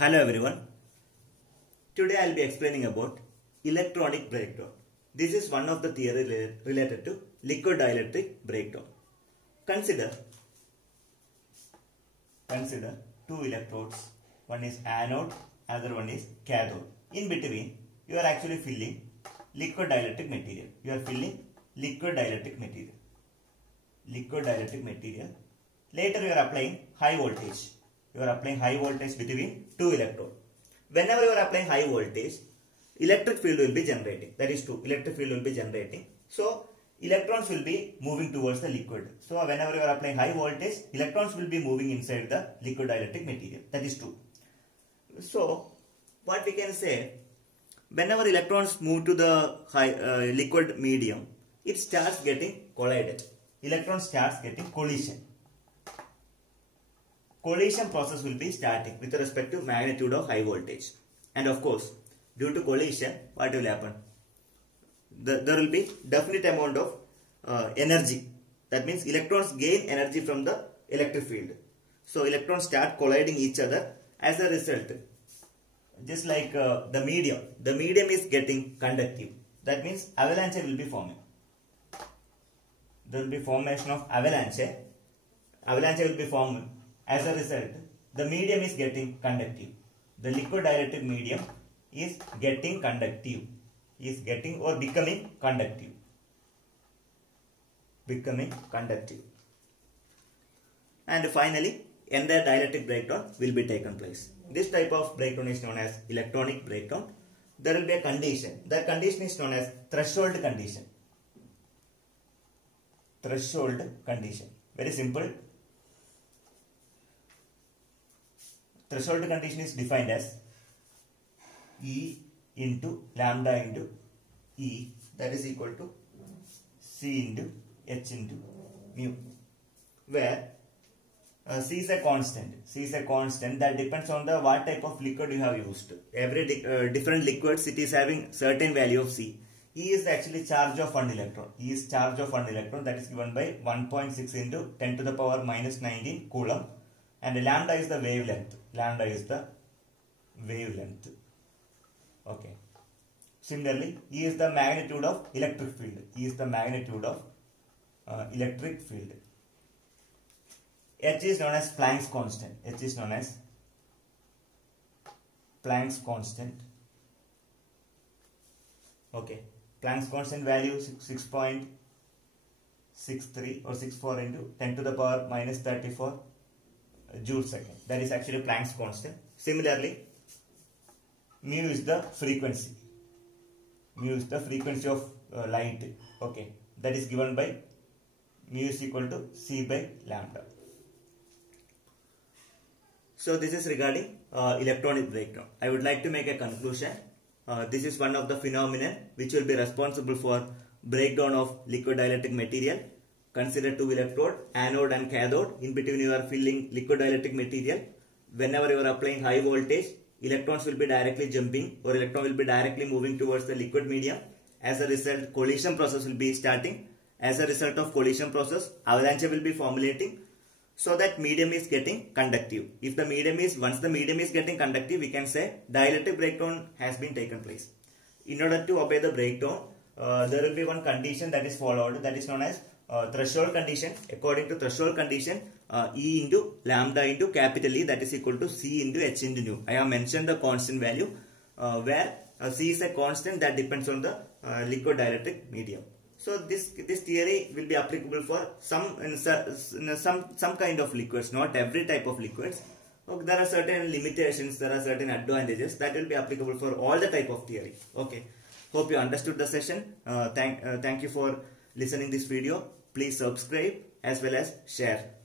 Hello everyone. Today I will be explaining about electronic breakdown. This is one of the theory related to liquid dielectric breakdown. Consider two electrodes. One is anode, other one is cathode. In between, you are actually filling liquid dielectric material. Liquid dielectric material. Later you are applying high voltage. Between two electrodes. Whenever you are applying high voltage, electric field will be generating. That is true. Electric field will be generating. So electrons will be moving towards the liquid. So whenever you are applying high voltage, electrons will be moving inside the liquid dielectric material. That is true. So what we can say, whenever electrons move to the liquid medium, it starts getting collided. Electron starts getting collision. Collision process will be starting with respect to magnitude of high voltage. And of course, due to collision, what will happen? There will be definite amount of energy. That means electrons gain energy from the electric field. So electrons start colliding each other. As a result, just like the medium is getting conductive. That means avalanche will be forming. There will be formation of avalanche. Avalanche will be formed. As a result, the medium is getting conductive. The liquid dielectric medium is getting conductive. Becoming conductive. And finally, entire dielectric breakdown will be taken place. This type of breakdown is known as electronic breakdown. There will be a condition. That condition is known as threshold condition. Very simple. Threshold condition is defined as E into lambda into E, that is equal to C into H into mu, where C is a constant. That depends on the what type of liquid you have used. Every different liquids, it is having certain value of C. E is actually charge of one electron. That is given by 1.6 into 10 to the power minus 19 coulomb. And lambda is the wavelength. Okay. Similarly, E is the magnitude of electric field. H is known as Planck's constant. Okay. Planck's constant value 6.63 or 64 into 10 to the power minus 34 joule second. That is actually Planck's constant. Similarly, mu is the frequency. Of light. Okay, that is given by mu is equal to C by lambda. So this is regarding electronic breakdown. I would like to make a conclusion. This is one of the phenomena which will be responsible for breakdown of liquid dielectric material. Consider two electrode, anode and cathode. In between you are filling liquid dielectric material. Whenever you are applying high voltage, electrons will be directly jumping or electron will be directly moving towards the liquid medium. As a result, collision process will be starting. As a result of collision process, avalanche will be formulating, so that medium is getting conductive. Once the medium is getting conductive, we can say dielectric breakdown has been taken place. In order to obey the breakdown, there will be one condition that is followed, that is known as threshold condition. According to threshold condition, E into lambda into capital E, that is equal to C into H into nu. I have mentioned the constant value where C is a constant that depends on the liquid dielectric medium. So this theory will be applicable for some kind of liquids, not every type of liquids. Okay, there are certain limitations, there are certain advantages that will be applicable for all the type of theory. Okay, hope you understood the session. Thank you for listening this video. Please subscribe as well as share.